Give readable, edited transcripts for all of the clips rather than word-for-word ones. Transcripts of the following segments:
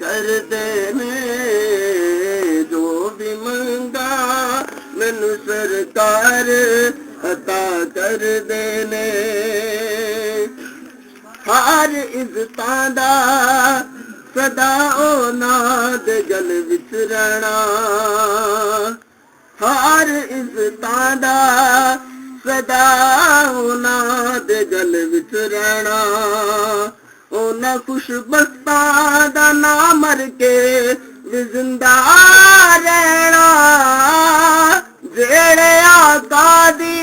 कर देने जो भी मंगा मैनू सरकार अता कर देने हर इज्जतां दा सदा ओना दे गल विच रहना हर इज्जतां दा सदा ओना दे गल विच रहना ओना खुशबख्तां दा ना मर के भी जिंदा रहना जेड़े आका दी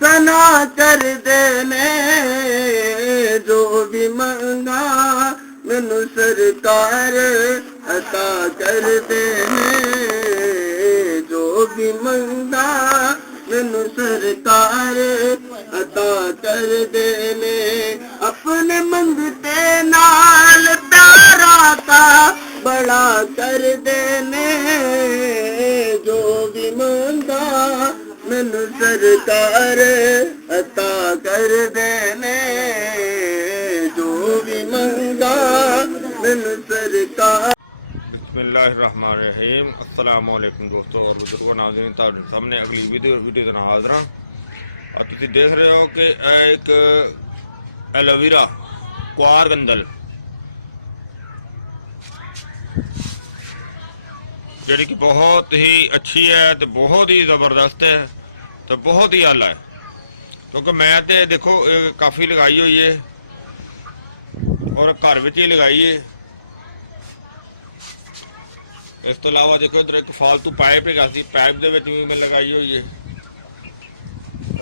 सना कर देने जो भी मंगा मैनू सरकार अता कर देने जो भी मंगा मैनू सरकार अता कर देने अपने मंगते नाल प्यारा का बड़ा कर देने जो भी मंगा मैनू सरकार अता कर देने जो भी मंगा मैनू सरकार। बिस्मिल्लाहिर्रहमानिर्रहीम। अस्सलाम वालेकुम दोस्तों और बुजुर्गों नाज़रीन, ਤੁਹਾਡੇ ਸਾਹਮਣੇ अगली वीडियो ਨਾਲ ਹਾਜ਼ਰ ਹਾਂ। और ਤੁਸੀਂ देख रहे हो कि एक एलोवेरा क्वार गंदल जी कि बहुत ही अच्छी है तो बहुत ही ज़बरदस्त है तो बहुत ही आला है, क्योंकि मैं तो देखो काफ़ी लगाई हुई है और घर में ही लगाई है। इस तो इलावा देखो इधर एक फालतू पाइप है, पाइप के भी मैं लगाई हुई है।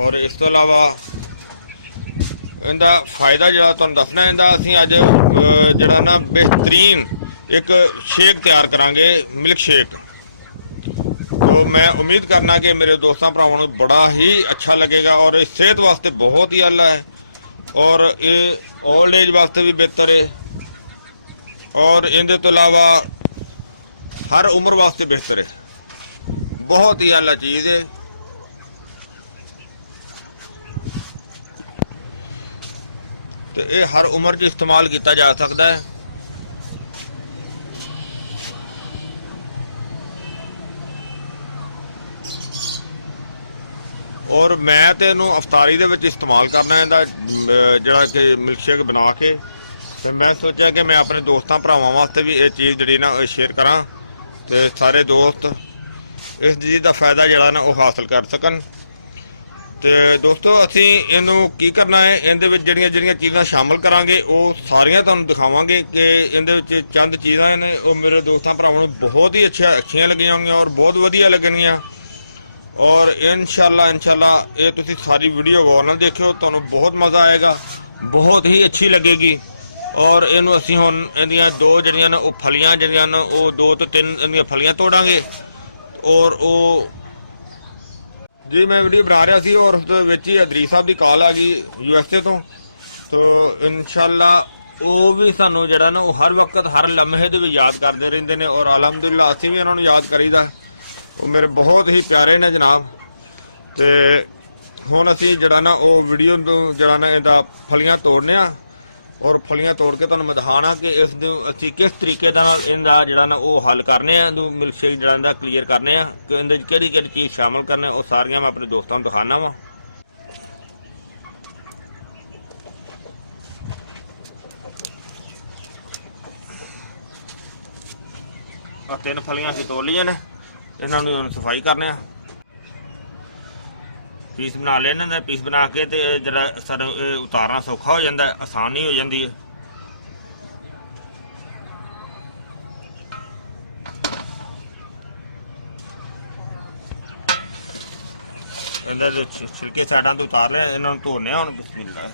और इस तो इलावा इनका फायदा जो तुहानूं दसना इनका असीं अज जिहड़ा ना बेहतरीन एक शेक तैयार करांगे, मिल्क शेक। तो मैं उम्मीद करना कि मेरे दोस्तों भरावां नूं बड़ा ही अच्छा लगेगा और इस सेहत वास्ते बहुत ही आला है और ये ओल्ड एज वास्ते भी बेहतर है और इनके तो इलावा हर उम्र वास्ते बेहतर है, बहुत ही आला चीज़ है। तो ये हर उम्र च इस्तेमाल किया जा सकता है। और मैं तो इनू अफतारी दे विच इस्तेमाल करना इहदा जिहड़ा कि मिल्क शेक बना के, तो मैं सोचा कि मैं अपने दोस्तों भरावां वास्ते भी ये चीज़ जिहड़ी ना शेयर करा तो सारे दोस्त इस चीज़ का फायदा जिहड़ा ना वो हासिल कर सकन। तो दोस्तों असीं इनू की करना है, इहदे विच जिहड़ियां जिहड़ियां चीज़ां शामिल करांगे वो सारियां तुहानूं दिखावांगे कि इहदे विच चंद चीज़ां ने वो मेरे दोस्तों भरावां नूं बहुत ही अच्छियां लगियां होंगियां और बहुत वधिया लगणगियां। और इंशाअल्लाह ये तुसीं सारी वीडियो गौर नाल देखियो, तुहानूं बहुत मज़ा आएगा, बहुत ही अच्छी लगेगी। और इनू असीं हुण इहदियां दो जिहड़ियां ने वो फलियां जिहड़ियां ने वो 2 तो 3 इहदियां फलियां तोड़ांगे। और वो जी मैं वीडियो बना रहा सी और उस विच ही अदरीस साहब की कॉल आ गई USA तो इंशाअल्लाह वो भी सानू जिहड़ा ना हर वक्त हर लम्हे दे भी याद करते रहंदे ने और अलहमदुलिल्लाह असीं भी उन्हां नूं याद करीदा। वो मेरे बहुत ही प्यारे ने जनाब। तो हुण असीं जिहड़ा ना वो वीडियो जिहड़ा ना इहदा फलियां तोड़ने आ और फलियां तोड़ के तुहानूं मैं दिखाना कि इस असीं किस तरीके नाल इहदा जिहड़ा ना वो हल करने आ, मिल्क शेक जिहड़ा इहदा क्लीयर करने आ कि इहदे किहड़ी किहड़ी चीज़ शामिल करने वो सारियां मैं अपने दोस्तों नूं दिखाना वा। आ 3 फलियां असीं तोड़ लईआं ने, इन्हां नूं सफाई करने आ, पीस बना लेने ने। पीस बना के तो जरा सर उतारना सौखा हो जाता है, आसानी हो जाती है। इन्हें छिलके साइडा तो उतार लिया, इन्होंने धोने हम बिस्मिल्लाह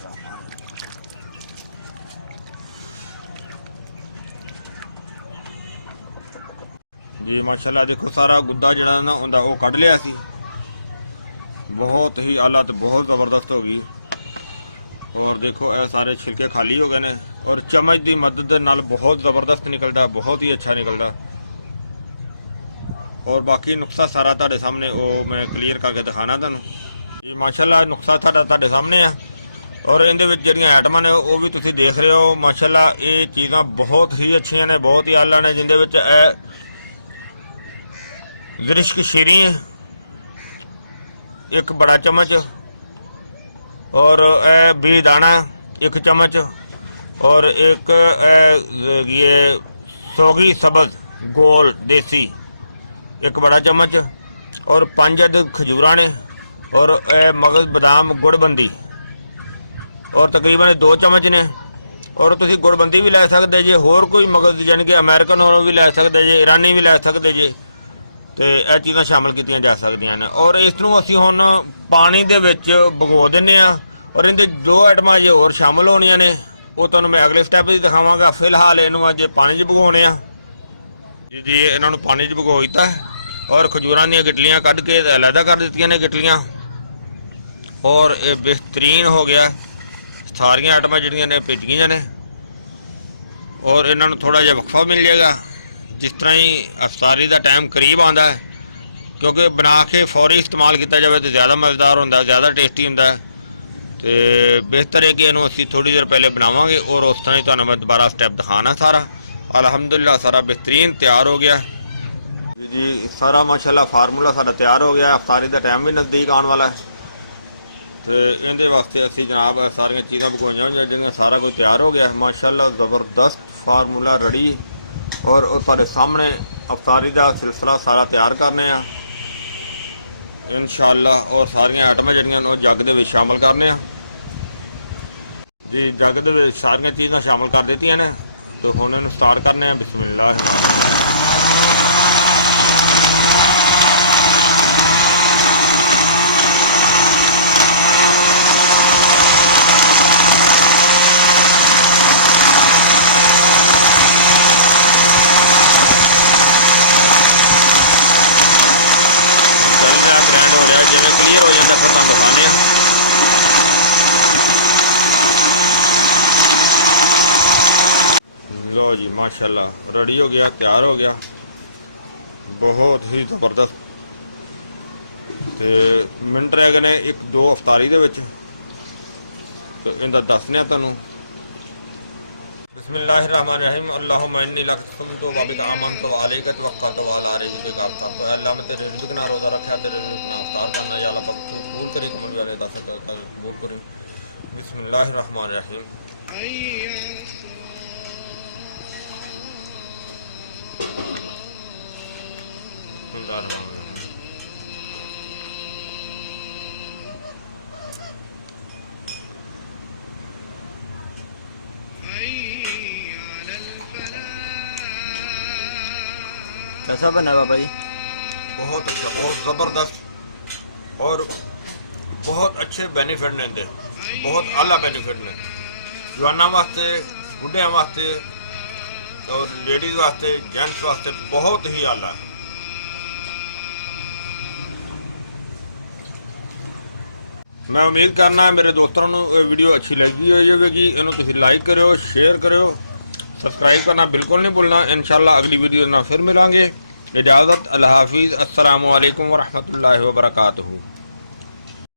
जी माशाल्लाह। देखो सारा गुद्दा जड़ा ना उनका वो कढ़ लिया सी, बहुत ही आला तो बहुत ज़बरदस्त हो गई। और देखो ये सारे छिलके खाली हो गए ने और चम्मच की मदद के नाल बहुत ज़बरदस्त निकलता, बहुत ही अच्छा निकलता। और बाकी नुस्खा सारा तुहाडे सामने वो मैं क्लीयर करके दिखाना तुहानूं जी। माशाल्लाह नुस्खा तुहाडा तुहाडे सामने है ਔਰ ਇਹਦੇ ਵਿੱਚ ਜਿਹੜੀਆਂ ਆਈਟਮਾਂ ਨੇ ਉਹ ਵੀ ਤੁਸੀਂ ਦੇਖ ਰਹੇ ਹੋ ਮਾਸ਼ਾਅੱਲਾ। ਇਹ ਚੀਜ਼ਾਂ ਬਹੁਤ ਹੀ ਅੱਛੀਆਂ ਨੇ, ਬਹੁਤ ਹੀ ਆਲਾ ਨੇ, ਜਿੰਦੇ ਵਿੱਚ ਇਹ ਜ਼ਰਿਸ਼ਕ ਸ਼ੀਰੀ ਇੱਕ ਬੜਾ ਚਮਚ, और बी दाना एक चम्मच, और एक ये सोगी सब्ज गोल देसी एक बड़ा चम्मच, और 5 अद खजूरा ने, और मगज बादाम गुड़बंदी और तकरीबन 2 चम्मच ने। और तुसी गुड़बंदी भी लै सकते जे, होर कोई मगज यानी कि अमेरिकन होर भी लै सकते जे, ईरानी भी लै सकते जे, तो यह चीज़ां शामिल की जा सकदियां ने। और इसनूं असीं हुण पानी दे विच भगो दिंदे आ, और इहदे 2 आइटमां जे होर शामिल होणीਆਂ ने ਉਹ ਤੁਹਾਨੂੰ ਮੈਂ अगले स्टैप 'ਚ ਦਿਖਾਵਾਂਗਾ। ਫਿਲਹਾਲ ਇਹਨੂੰ ਅੱਜ ਪਾਣੀ 'ਚ ਭਗੋਣੇ ਆ ਜੀ। ਇਹਨਾਂ ਨੂੰ ਪਾਣੀ 'ਚ ਭਗੋ ਦਿੱਤਾ ਔਰ ਖਜੂਰਾਂ ਦੀਆਂ ਗਿੱਟਲੀਆਂ ਕੱਢ ਕੇ ਅਲੱਗਾ ਕਰ ਦਿੱਤੀਆਂ ਨੇ ਗਿੱਟਲੀਆਂ, ਔਰ ਇਹ ਬਿਹਤਰੀਨ ਹੋ ਗਿਆ। ਸਾਰੀਆਂ ਆਈਟਮਾਂ ਜਿਹੜੀਆਂ ਨੇ ਭਿੱਜ ਗਈਆਂ ਨੇ, ਔਰ ਇਹਨਾਂ ਨੂੰ ਥੋੜਾ ਜਿਹਾ ਵਕਫਾ ਮਿਲ ਜਾਏਗਾ ਜਿਸ ਤਰ੍ਹਾਂ ਹੀ ਅਫਤਾਰੀ ਦਾ ਟਾਈਮ ਕਰੀਬ ਆਉਂਦਾ ਹੈ, ਕਿਉਂਕਿ ਬਣਾ ਕੇ ਫੌਰੀ ਇਸਤੇਮਾਲ ਕੀਤਾ ਜਾਵੇ ਤਾਂ ਜ਼ਿਆਦਾ ਮਜ਼ੇਦਾਰ ਹੁੰਦਾ, ਜ਼ਿਆਦਾ ਟੇਸਟੀ ਹੁੰਦਾ। तो बेहतर है कि इन्हों असी थोड़ी देर पहले बनावांगे और उस तरह ही तो मैं दोबारा स्टैप दिखाना सारा। अल्हम्दुलिल्लाह सारा बेहतरीन तैयार हो गया जी, सारा माशाल्लाह फार्मूला सारा तैयार हो गया। अफतारी का टाइम भी नज़दीक आने वाला है, तो इहदे वास्ते असी जनाब सारिया चीज़ां भगोईयां होईयां जिहड़ियां सारा कुछ तैयार हो गया माशाल्लाह। ज़बरदस्त फार्मूला रेडी, और सारे सामने अफतारी का सिलसिला सारा तैयार करने आ इंशाअल्लाह। और सारिया आइटमां जिहड़ियां जग दे विच शामिल करने जी, जग दे विच सारिया चीज़ां शामिल कर दित्तियां ने, तो हुण इहनूं स्टार्ट करने बिस्मिल्लाह। लो जी माशाल्लाह रेडी हो गया, तैयार हो गया, बहुत ही ज़बरदस्त। तो मिनट रह गए ने 1-2 अफतारी दे विच, तो इनका दसने तुहानूं। बिस्मिल्लाहिर्रहमानिर्रहीम। अल्लाहुम्मा इन्नी लक सुन्नतु व बिक आमनतु व अलैका तवक्कलतु व अला रिज़्क़िका अल्लाह। अल्लाह मैं तेरे रिज़्क़ नाल रोज़ा रखा, तेरे रिज़्क़ नाल अफ्तार करना, या अल्लाह पाक कबूल करे, कबूल करे, दस कबूल करे। बिस्मिल्लाहिर्रहमानिर्रहीम। कैसा बना बाबा जी? बहुत अच्छा, बहुत ज़बरदस्त, और बहुत अच्छे बेनिफिट ने इहदे, बहुत आला बेनिफिट ने जवाना वास्ते, बुढ़िया वास्ते, और लेडीज़ वास्ते, जेंट्स वास्ते बहुत ही आला। मैं उम्मीद करना मेरे दोस्तों को वीडियो अच्छी लगी होगी। इन्हों तुसीं लाइक करो, शेयर करो, सब्सक्राइब करना बिल्कुल नहीं भूलना। इंशाल्लाह अगली वीडियो में फिर मिलेंगे। इजाज़त, अल्लाह हाफिज़, अस्सलामु अलैकुम व रहमतुल्लाहि व बरकातुहू।